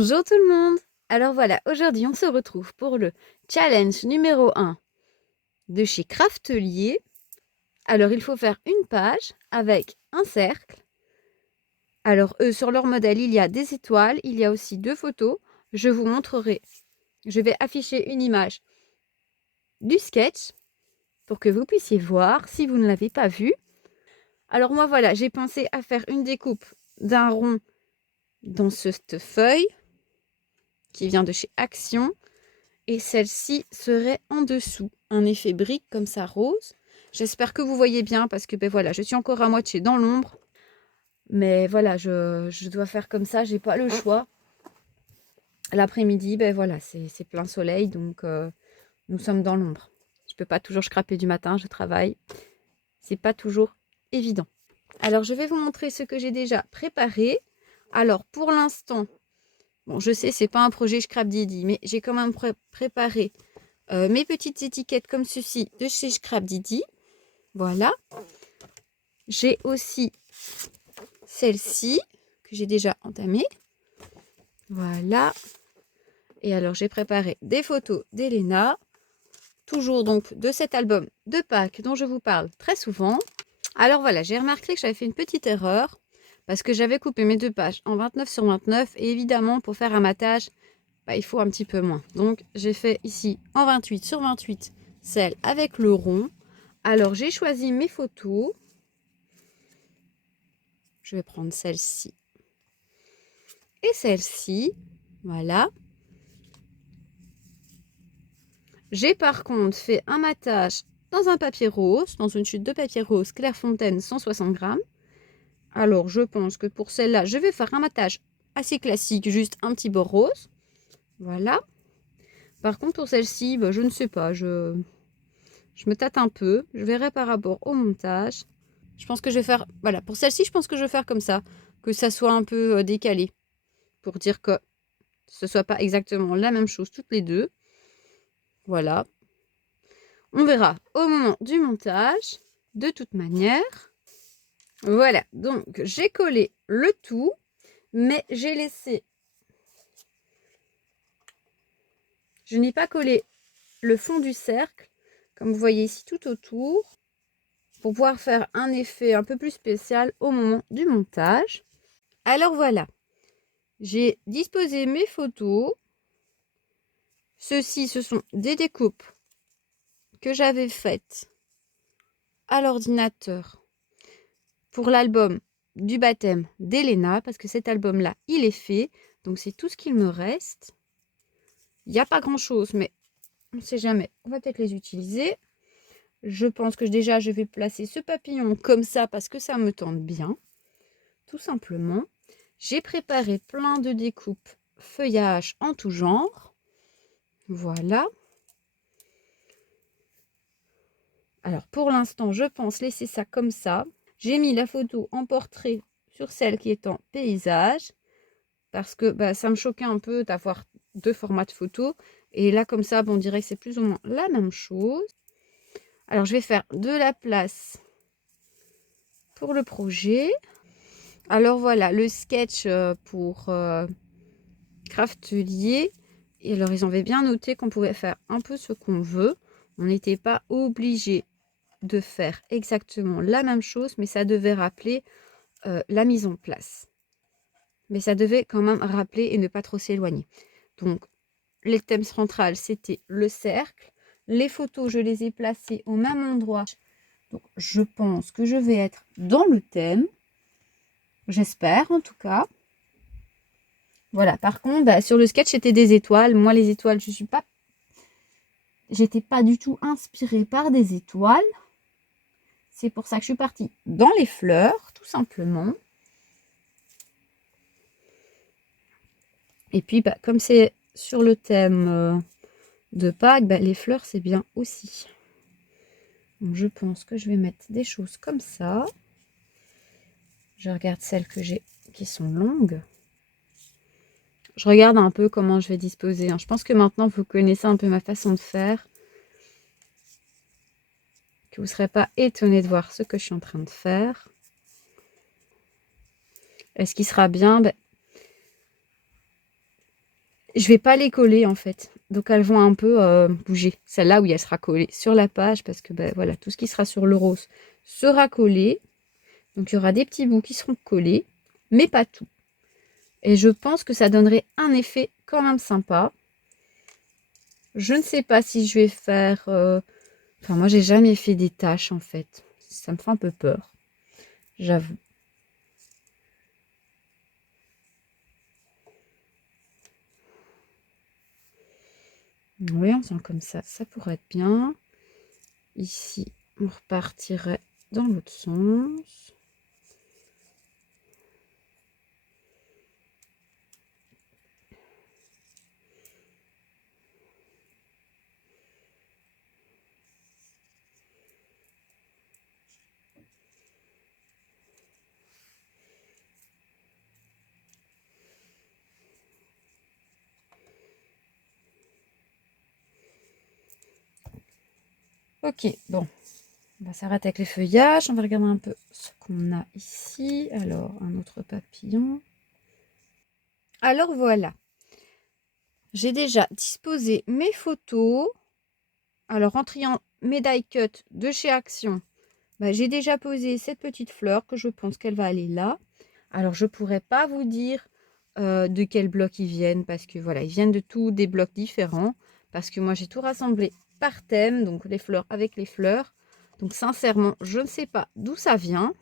Bonjour tout le monde! Alors voilà, aujourd'hui on se retrouve pour le challenge numéro 1 de chez Craftelier. Alors il faut faire une page avec un cercle. Alors sur leur modèle il y a des étoiles, il y a aussi 2 photos. Je vous montrerai, je vais afficher une image du sketch pour que vous puissiez voir si vous ne l'avez pas vu. Alors moi voilà, j'ai pensé à faire une découpe d'un rond dans cette feuille qui vient de chez Action. Et celle-ci serait en dessous, un effet brique comme ça rose. J'espère que vous voyez bien parce que ben voilà, je suis encore à moitié dans l'ombre. Mais voilà, je dois faire comme ça, j'ai pas le choix. L'après-midi, ben voilà, c'est plein soleil, donc nous sommes dans l'ombre. Je peux pas toujours scraper du matin, je travaille. C'est pas toujours évident. Alors je vais vous montrer ce que j'ai déjà préparé. Alors pour l'instant, bon je sais c'est pas un projet Scrap Didi, mais j'ai quand même préparé mes petites étiquettes comme ceci de chez Scrap Didi. Voilà. J'ai aussi celle-ci que j'ai déjà entamée. Voilà. Et alors, j'ai préparé des photos d'Elena. Toujours donc de cet album de Pâques dont je vous parle très souvent. Alors voilà, j'ai remarqué que j'avais fait une petite erreur parce que j'avais coupé mes 2 pages en 29 sur 29 et évidemment pour faire un matage, il faut un petit peu moins. Donc j'ai fait ici en 28 sur 28 celle avec le rond. Alors j'ai choisi mes photos. Je vais prendre celle-ci et celle-ci. Voilà. J'ai par contre fait un matage dans un papier rose, dans une chute de papier rose Clairefontaine 160 grammes. Alors je pense que pour celle-là, je vais faire un matage assez classique, juste un petit bord rose. Voilà. Par contre pour celle-ci, je ne sais pas, je me tâte un peu. Je verrai par rapport au montage. Je pense que je vais faire, voilà, pour celle-ci, je pense que je vais faire comme ça, que ça soit un peu décalé, pour dire que ce soit pas exactement la même chose toutes les deux. Voilà. On verra au moment du montage, de toute manière. Voilà, donc j'ai collé le tout, mais j'ai laissé... Je n'ai pas collé le fond du cercle, comme vous voyez ici tout autour, pour pouvoir faire un effet un peu plus spécial au moment du montage. Alors voilà, j'ai disposé mes photos. Ceux-ci, ce sont des découpes que j'avais faites à l'ordinateur pour l'album du baptême d'Elena, parce que cet album-là, il est fait. Donc, c'est tout ce qu'il me reste. Il n'y a pas grand-chose, mais on ne sait jamais. On va peut-être les utiliser. Je pense que déjà, je vais placer ce papillon comme ça, parce que ça me tente bien. Tout simplement. J'ai préparé plein de découpes feuillage en tout genre. Voilà. Alors, pour l'instant, je pense laisser ça comme ça. J'ai mis la photo en portrait sur celle qui est en paysage parce que ça me choquait un peu d'avoir 2 formats de photos. Et là, comme ça, on dirait que c'est plus ou moins la même chose. Alors, je vais faire de la place pour le projet. Alors, voilà, le sketch pour Craftelier. Et alors, ils avaient bien noté qu'on pouvait faire un peu ce qu'on veut. On n'était pas obligé de faire exactement la même chose, mais ça devait rappeler la mise en place. Mais ça devait quand même rappeler et ne pas trop s'éloigner. Donc, les thèmes centrales, c'était le cercle. Les photos, je les ai placées au même endroit. Donc, je pense que je vais être dans le thème. J'espère, en tout cas. Voilà, par contre, sur le sketch, c'était des étoiles. Moi, les étoiles, j'étais pas du tout inspirée par des étoiles. C'est pour ça que je suis partie dans les fleurs, tout simplement. Et puis, comme c'est sur le thème de Pâques, les fleurs, c'est bien aussi. Donc, je pense que je vais mettre des choses comme ça. Je regarde celles que j'ai qui sont longues. Je regarde un peu comment je vais disposer. Je pense que maintenant, vous connaissez un peu ma façon de faire. Que vous ne serez pas étonné de voir ce que je suis en train de faire. Est-ce qu'il sera bien? Je vais pas les coller en fait. Donc elles vont un peu bouger. Celle-là, oui, elle sera collée sur la page parce que ben, voilà, tout ce qui sera sur le rose sera collé. Donc il y aura des petits bouts qui seront collés, mais pas tout. Et je pense que ça donnerait un effet quand même sympa. Je ne sais pas si je vais faire... Enfin, moi, j'ai jamais fait des tâches, en fait. Ça me fait un peu peur, j'avoue. Oui, en faisant comme ça pourrait être bien. Ici, on repartirait dans l'autre sens. Ok, bon. On va s'arrêter avec les feuillages. On va regarder un peu ce qu'on a ici. Alors, un autre papillon. Alors, voilà. J'ai déjà disposé mes photos. Alors, en triant mes die cut de chez Action, bah, j'ai déjà posé cette petite fleur que je pense qu'elle va aller là. Alors, je ne pourrais pas vous dire de quel bloc ils viennent parce que voilà, ils viennent de tous des blocs différents. Parce que moi, j'ai tout rassemblé par thème, donc les fleurs avec les fleurs. Donc, sincèrement, je ne sais pas d'où ça vient.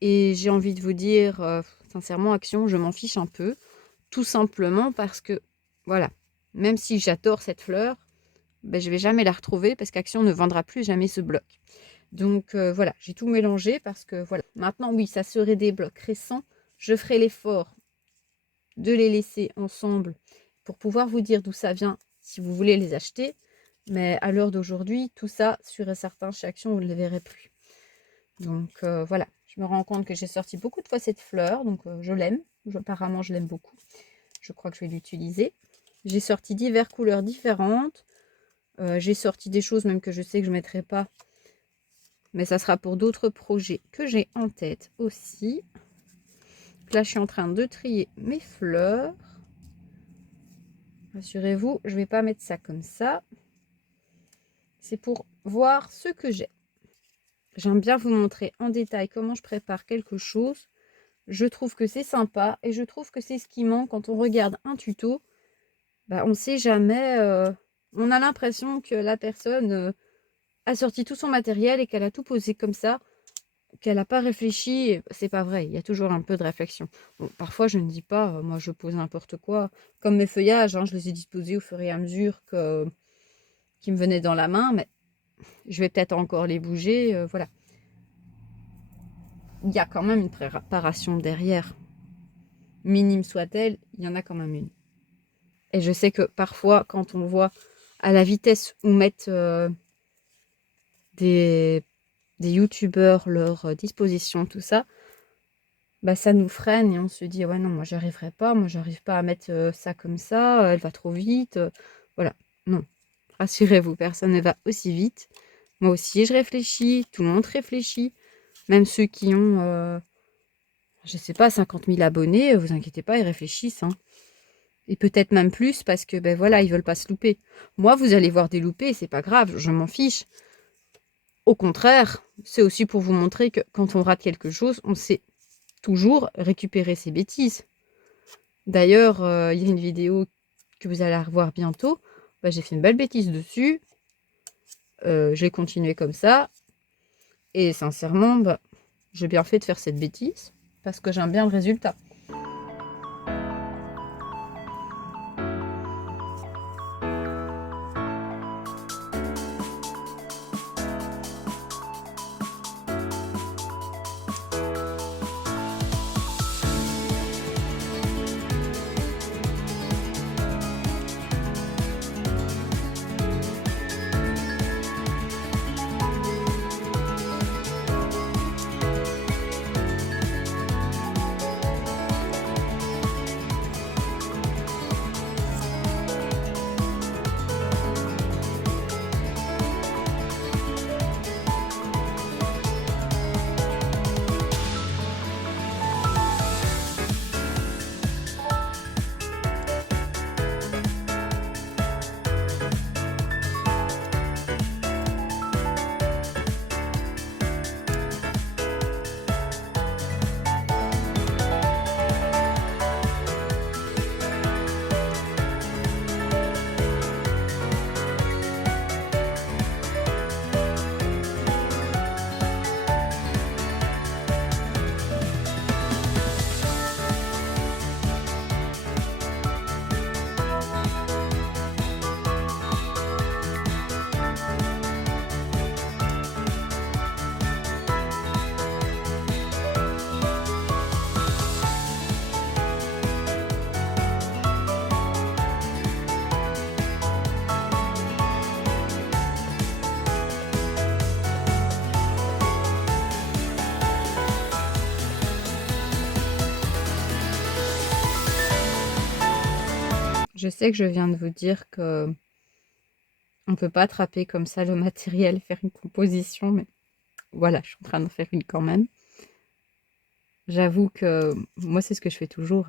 Et j'ai envie de vous dire, sincèrement, Action, je m'en fiche un peu. Tout simplement parce que, voilà, même si j'adore cette fleur, ben, je ne vais jamais la retrouver parce qu'Action ne vendra plus jamais ce bloc. Donc voilà, j'ai tout mélangé parce que voilà. Maintenant, oui, ça serait des blocs récents. Je ferai l'effort de les laisser ensemble pour pouvoir vous dire d'où ça vient si vous voulez les acheter. Mais à l'heure d'aujourd'hui, tout ça, sûr et certain, chez Action, vous ne les verrez plus. Donc voilà, je me rends compte que j'ai sorti beaucoup de fois cette fleur, donc je l'aime. Apparemment, je l'aime beaucoup. Je crois que je vais l'utiliser. J'ai sorti diverses couleurs différentes. J'ai sorti des choses même que je sais que je ne mettrai pas. Mais ça sera pour d'autres projets que j'ai en tête aussi. Là, je suis en train de trier mes fleurs. Rassurez-vous, je ne vais pas mettre ça comme ça. C'est pour voir ce que j'ai. J'aime bien vous montrer en détail comment je prépare quelque chose. Je trouve que c'est sympa et je trouve que c'est ce qui manque quand on regarde un tuto. Bah, on ne sait jamais. On a l'impression que la personne a sorti tout son matériel et qu'elle a tout posé comme ça, qu'elle n'a pas réfléchi. C'est pas vrai, il y a toujours un peu de réflexion. Bon, parfois, je ne dis pas, moi je pose n'importe quoi. Comme mes feuillages, hein, je les ai disposés au fur et à mesure qu'ils me venaient dans la main, mais je vais peut-être encore les bouger. Voilà. Il y a quand même une préparation derrière. Minime soit-elle, il y en a quand même une. Et je sais que parfois, quand on voit à la vitesse où mettent des youtubeurs leur disposition, tout ça, bah, ça nous freine et on se dit ouais non, moi j'arriverai pas, moi j'arrive pas à mettre ça comme ça, elle va trop vite. Voilà, non, rassurez-vous, personne ne va aussi vite. Moi aussi je réfléchis, tout le monde réfléchit, même ceux qui ont je sais pas 50 000 abonnés, vous inquiétez pas, ils réfléchissent, hein. Et peut-être même plus parce que ben voilà, ils veulent pas se louper. Moi, vous allez voir des loupés, c'est pas grave, je m'en fiche. Au contraire, c'est aussi pour vous montrer que quand on rate quelque chose, on sait toujours récupérer ses bêtises. D'ailleurs, il y a une vidéo que vous allez revoir bientôt. Bah, j'ai fait une belle bêtise dessus. J'ai continué comme ça. Et sincèrement, bah, j'ai bien fait de faire cette bêtise parce que j'aime bien le résultat. Je sais que je viens de vous dire que on ne peut pas attraper comme ça le matériel, faire une composition, mais voilà, je suis en train d'en faire une quand même. J'avoue que moi, c'est ce que je fais toujours.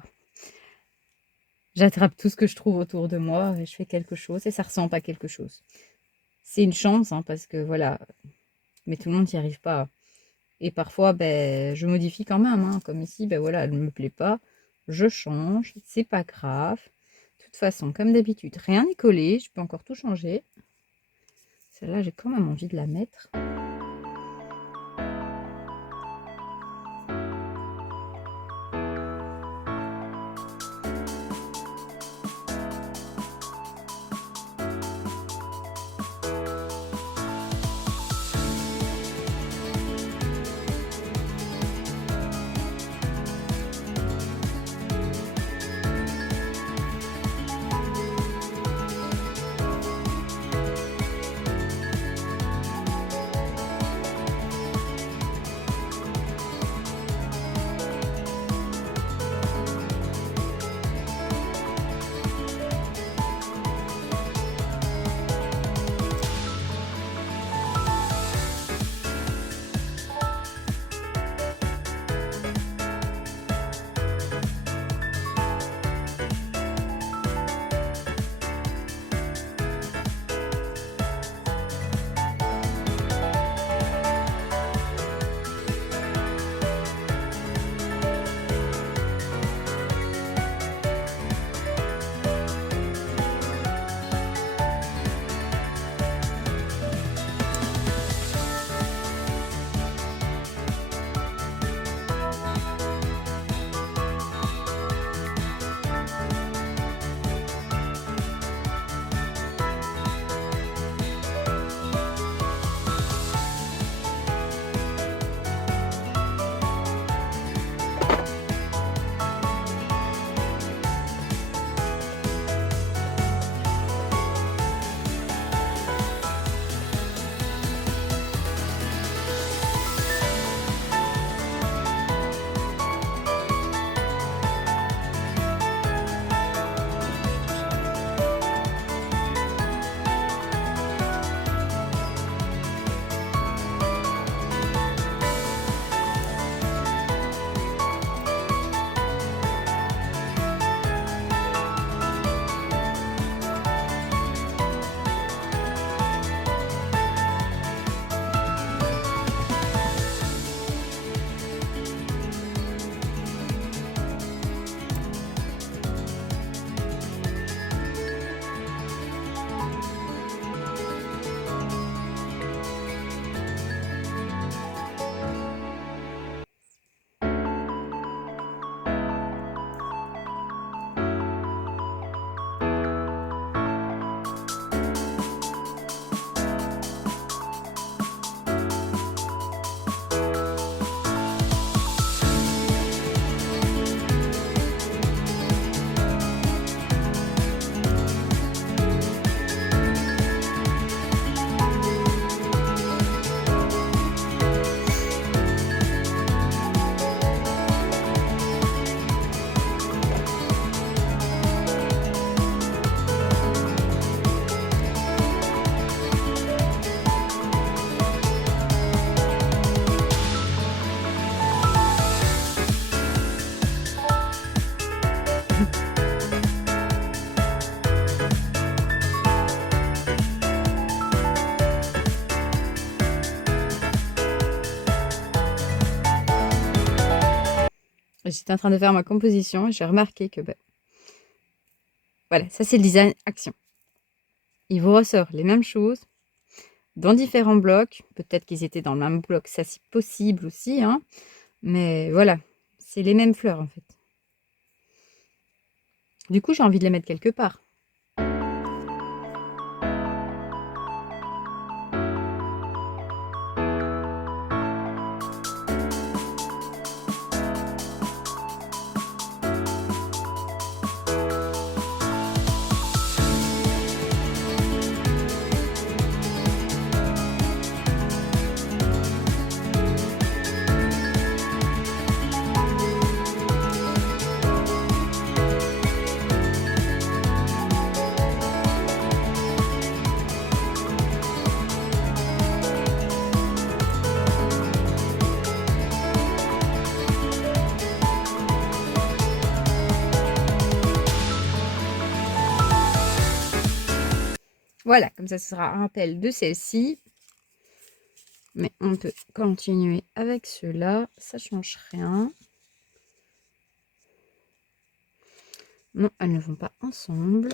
J'attrape tout ce que je trouve autour de moi et je fais quelque chose et ça ressemble à quelque chose. C'est une chance, hein, parce que voilà, mais tout le monde n'y arrive pas. Et parfois, ben, je modifie quand même, hein, comme ici, ben voilà, elle ne me plaît pas, je change, c'est pas grave. De toute façon, comme d'habitude, rien n'est collé, je peux encore tout changer. Celle-là, j'ai quand même envie de la mettre. J'étais en train de faire ma composition et j'ai remarqué que, ben, voilà, ça c'est le design action. Il vous ressort les mêmes choses dans différents blocs. Peut-être qu'ils étaient dans le même bloc, ça c'est possible aussi, hein. Mais voilà, c'est les mêmes fleurs en fait. Du coup, j'ai envie de les mettre quelque part. Voilà, comme ça, ce sera un rappel de celle-ci. Mais on peut continuer avec ceux-là. Ça change rien. Non, elles ne vont pas ensemble.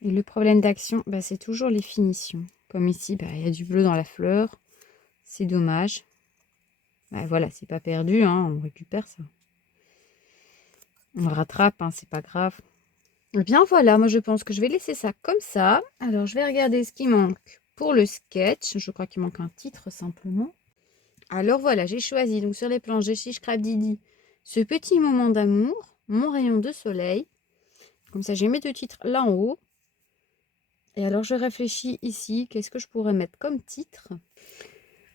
Et le problème d'action, bah, c'est toujours les finitions. Comme ici, bah, il y a du bleu dans la fleur. C'est dommage. Bah, voilà, c'est pas perdu, hein, on récupère ça. On le rattrape, hein, c'est pas grave. Eh bien voilà, moi je pense que je vais laisser ça comme ça. Alors je vais regarder ce qui manque pour le sketch. Je crois qu'il manque un titre simplement. Alors voilà, j'ai choisi donc sur les planches de Chiche Crab Didi ce petit moment d'amour, mon rayon de soleil. Comme ça j'ai mes 2 titres là en haut. Et alors je réfléchis ici, qu'est-ce que je pourrais mettre comme titre?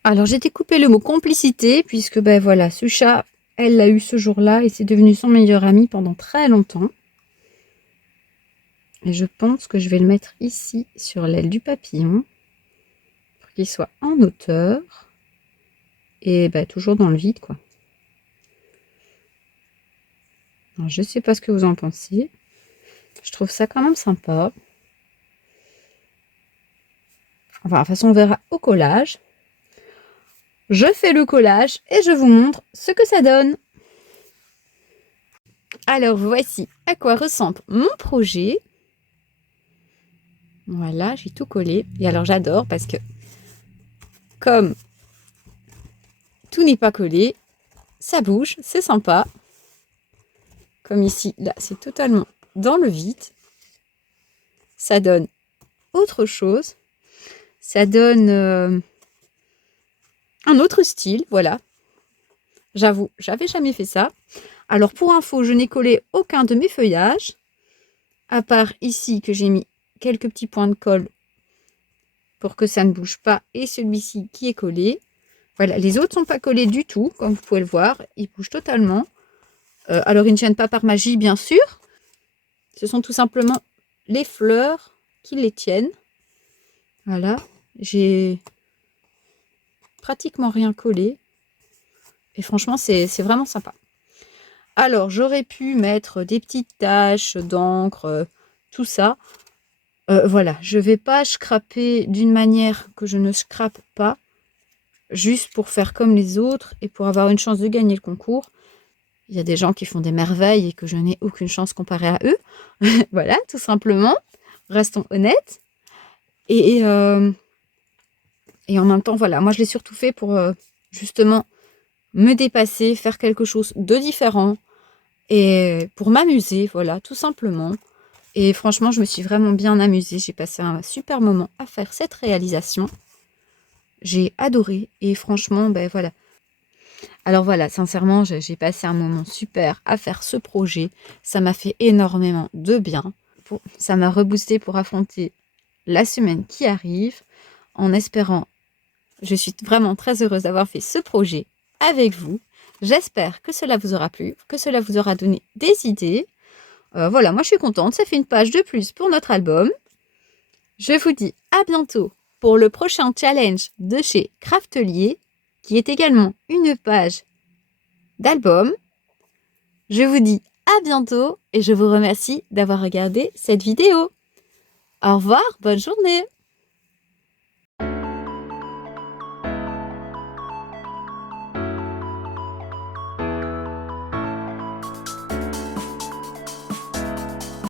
Alors j'ai découpé le mot complicité puisque ben voilà, ce chat, elle l'a eu ce jour-là et c'est devenu son meilleur ami pendant très longtemps. Et je pense que je vais le mettre ici sur l'aile du papillon pour qu'il soit en hauteur et bah, toujours dans le vide quoi. Alors, je sais pas ce que vous en pensez. Je trouve ça quand même sympa. Enfin, de toute façon, on verra au collage. Je fais le collage et je vous montre ce que ça donne. Alors, voici à quoi ressemble mon projet. Voilà, j'ai tout collé. Et alors, j'adore parce que comme tout n'est pas collé, ça bouge, c'est sympa. Comme ici, là, c'est totalement dans le vide. Ça donne autre chose. Ça donne un autre style, voilà. J'avoue, j'avais jamais fait ça. Alors, pour info, je n'ai collé aucun de mes feuillages, à part ici que j'ai mis quelques petits points de colle pour que ça ne bouge pas, et celui-ci qui est collé. Voilà, les autres sont pas collés du tout, comme vous pouvez le voir, ils bougent totalement. Alors, ils ne tiennent pas par magie, bien sûr. Ce sont tout simplement les fleurs qui les tiennent. Voilà, j'ai pratiquement rien collé. Et franchement, c'est vraiment sympa. Alors, j'aurais pu mettre des petites taches d'encre, tout ça. Voilà, je ne vais pas scraper d'une manière que je ne scrape pas, juste pour faire comme les autres et pour avoir une chance de gagner le concours. Il y a des gens qui font des merveilles et que je n'ai aucune chance comparée à eux. Voilà, tout simplement. Restons honnêtes. Et en même temps, voilà, moi je l'ai surtout fait pour justement me dépasser, faire quelque chose de différent et pour m'amuser, voilà, tout simplement. Et franchement, je me suis vraiment bien amusée. J'ai passé un super moment à faire cette réalisation. J'ai adoré et franchement, ben voilà. Alors voilà, sincèrement, j'ai passé un moment super à faire ce projet. Ça m'a fait énormément de bien. Ça m'a reboosté pour affronter la semaine qui arrive en espérant. Je suis vraiment très heureuse d'avoir fait ce projet avec vous. J'espère que cela vous aura plu, que cela vous aura donné des idées. Voilà, moi je suis contente, ça fait une page de plus pour notre album. Je vous dis à bientôt pour le prochain challenge de chez Craftelier, qui est également une page d'album. Je vous dis à bientôt et je vous remercie d'avoir regardé cette vidéo. Au revoir, bonne journée!